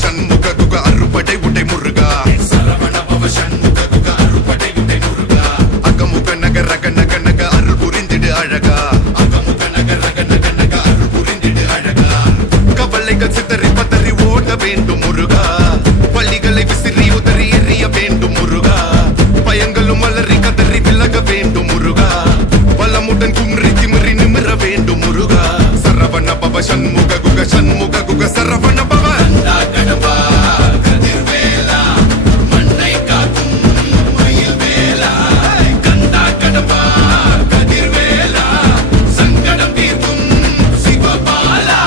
சண்முக குக அறுபடை உடை முருகா சரவண பவ சண்முக குக அறுபடை உடை முருகா அகமுக நக ரக நக நக அருள் புரிந்திடு அழகா அகமுக நக ரக நக நக அருள் புரிந்திடு அழகா கவலைகள் சித்தறி பதறி ஓட வேண்டும் முருகா பள்ளிகளை விசிறி உதறி எறிய வேண்டும் முருகா பயங்களும் அலறி கதறி விலக வேண்டும் முருகா பலமுடன் கும்ரி திமிரி நிமிர வேண்டும் முருகா சரவண பவ சண்முக குக சரவண பவ கடம்பா கதிர்வேலா மண்ணை காக்கும் மயில் வேலா கந்தா கடம்பா கதிர்வேலா சங்கடம் தீர்க்கும் சிவபாலா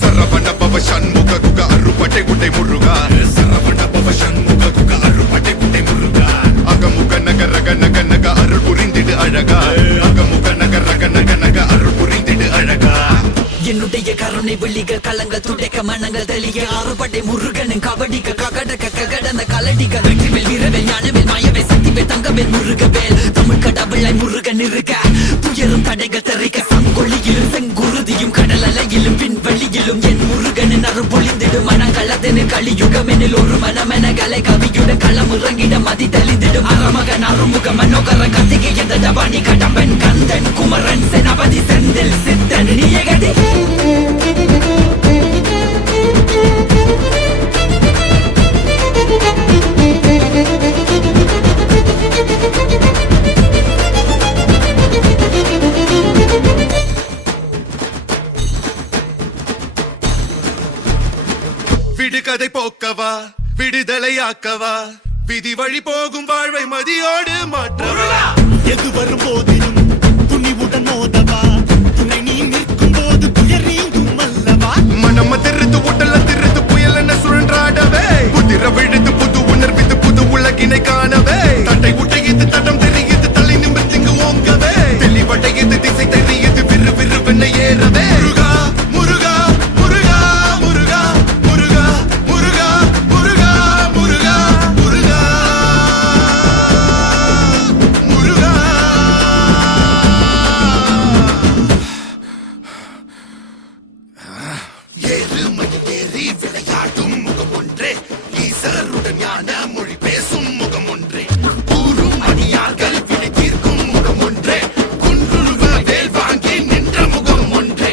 சரவண பவ சண்முக குக அறுபடை உடை முருகா சரவண பவ சண்முக குக அறுபடை உடை முருகா அகமுக நக ரக நக நக அருள் புரிந்திடு அழகா அகமுக நக ரக நக நக அருள் புரிந்திடு அழகா என்னுடைய கருணை வெள்ளிகள் கலங்கள் துடைக்க மனங்கள் தெளிய ஆறுபடை முருகனின் கபடிக்க ககடக்க ககடந்த கலடிகள் வெற்றிவேல் வீரவேல் ஞானவேல் மாயவே சக்திவேல் தங்கவேல் முருகவேல் தமிழ் கடவுளை முருகன் இருக்க துயரும் தடைகள் தெரிக்க சங்கொள்ளியிலும் செங்குருதியும் கடல் அலையிலும் பின்வெளியிலும் என் முருகனின் அருள் பொழிந்திடும் மனங்கள் அதனு கலியுகமெனில் ஒரு மனமென கலை கவியுடன் களம் இறங்கிட மதி தெளிந்திடும் அறமகன் அருமுக மனோகர கத்திகை எந்த டபானி கடம்பன் கந்தன் குமரன் செனபதி செந்தில் சித்தன் நீயகதி விடுகதை போக்கவா விடுதலையாக்கவா விதி வழி போகும் வாழ்வை மதியோடு மாற்றவா எது வரும் போதிலும் துணிவுடன் மோதவா துணை நீ நிற்கும் போது துயர் நீங்கும் அல்லவா மனம திருத்து உடல திருத்து புயல் என சுழன்றாடவே புதிர விழுது புது உணர்விது புது உலகினை காணவே தட்டை உடையது தடம் தெரியுது தலை நிமிர்த்திங்கு ஓங்கவே தெளிவடையது திசை தெரியுது விறு விறுவென ஏறவே முருகா முருகா முருகா முருகா முருகா முருகா முருகா முருகா முருகா முருகா ஏறுமையில் ஏறி விளையாடும் முகம் ஒன்றே ஈசருடன் ஞான மொழி பேசும் முகம் ஒன்றே கூறும் அடியார்கள் வினை தீர்க்கும் முகம் ஒன்றே குன்றுருவ வேல் வாங்கி நின்ற முகம் ஒன்றே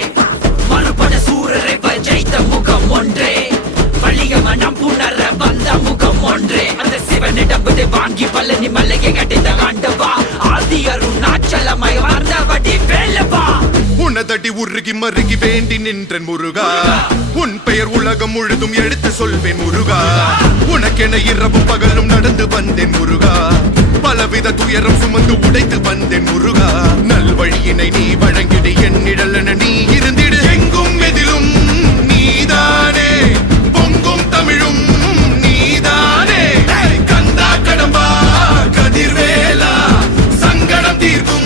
மறுபட சூரரை ஜெயித்த முகம் ஒன்றே வலிய மனம் புணர வந்த முகம் ஒன்றே அந்த சிவனிடம்பதை வாங்கி பழனி மலையை கட்டித்த ஆண்டவா ஆதி அருணாச்சலமாய் வாழ்ந்தபடி வேலவா உனதடி உருகி மருகி வேண்டி நின்றன் முருகா உன் பெயர் உலகம் முழுதும் எடுத்து சொல்வேன் முருகா உனக்கென இரவும் பகலும் நடந்து வந்தேன் முருகா பலவித துயரம் சுமந்து உடைத்து வந்தேன் முருகா நல்வழியினை நீ வழங்கிடு என் நிழலென நீ இருந்திடு எங்கும் எதிலும் நீதானே பொங்கும் தமிழும் நீதானே கந்தா கடம்பா கதிர்வேலா சங்கடம் தீர்க்கும்